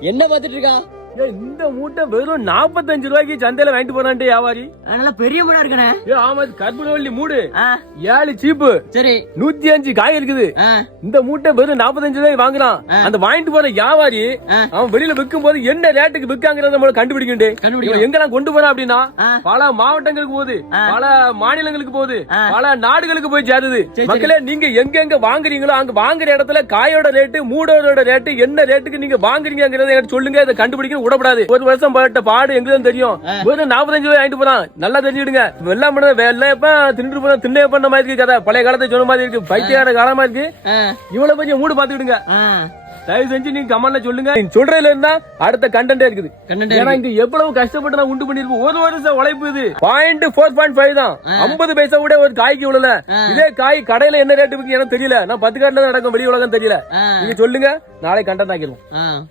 என்ன பாத்துட்டு இருக்கான்? இந்த மூட்டை வெறும் நாற்பத்தஞ்சு ரூபாய்க்கு சந்தையில வாங்கிட்டு போறான்ட்டு வியாபாரி. நல்லா பெரிய மூடா இருக்கனே ஏ ஆமா கற்பூரவள்ளி மூடு. ஏழு சீப்பு. சரி. நூத்தி அஞ்சு காய் இருக்குது. இந்த மூட்டை வெறும் நாற்பத்தஞ்சு ரூபாய்க்கு வாங்குறான். அந்த வாங்கிட்டு போற வியாபாரி. அவன் வெளியில விற்கும் போது என்ன ரேட்டுக்கு விற்காங்கிறத நம்ம கண்டுபிடிக்கண்டே கண்டுபிடிக்கணும். எங்கெல்லாம் கொண்டு போறான் அப்படின்னா. பல மாவட்டங்களுக்கு போகுது. பல மாநிலங்களுக்கு போகுது. பல நாடுகளுக்கு போய் சேருது. சரி. மக்களே நீங்க எங்க எங்க வாங்குறீங்களோ அங்க வாங்குற இடத்துல காயோட ரேட்டு மூடோட ரேட்டு என்ன ரேட்டுக்கு நீங்க வாங்குறீங்கிறத சொல்லுங்க. இதை கண்டுபிடிக்க விடப்படாது. ஒரு வருஷம் பட்ட பாடு எங்களுக்கு தெரியும். வெறும் நாற்பத்தஞ்சு ரூபாய் வாங்கிட்டு போறான். நல்லா தெரிஞ்சுடுங்க வெள்ளம் பண்ண வெள்ளையப்ப திண்டு போன திண்ணே பண்ண மாதிரி இருக்கு கதை. பழைய காலத்தை சொன்ன மாதிரி இருக்கு. பைத்தியக்கார காலமா இருக்கு. இவ்வளவு பெரிய மூடு பாத்துக்கிடுங்க. தயவு செஞ்சு நீங்க கமெண்ட்ல சொல்லுங்க. நீங்க சொல்றதுல இருந்தா அடுத்த கண்டென்ட்டே இருக்குது. ஏன்னா இங்க எவ்வளவு கஷ்டப்பட்டு நான் உண்டு பண்ணிருப்போம் ஒரு வருஷம் உழைப்பு இது. பாயிண்ட் ஃபோர் பாயிண்ட் ஃபைவ் தான். ஐம்பது பைசா கூட ஒரு காய்க்கு விழல இதே காய் கடையில என்ன ரேட்டு இருக்கு எனக்கு தெரியல. நான் பத்து காட்டுல நடக்கும் வெளி உலகம் தெரியல. நீங்க சொல்லுங்க. நாளை கண்டென்ட் ஆக்கிடுவோம்.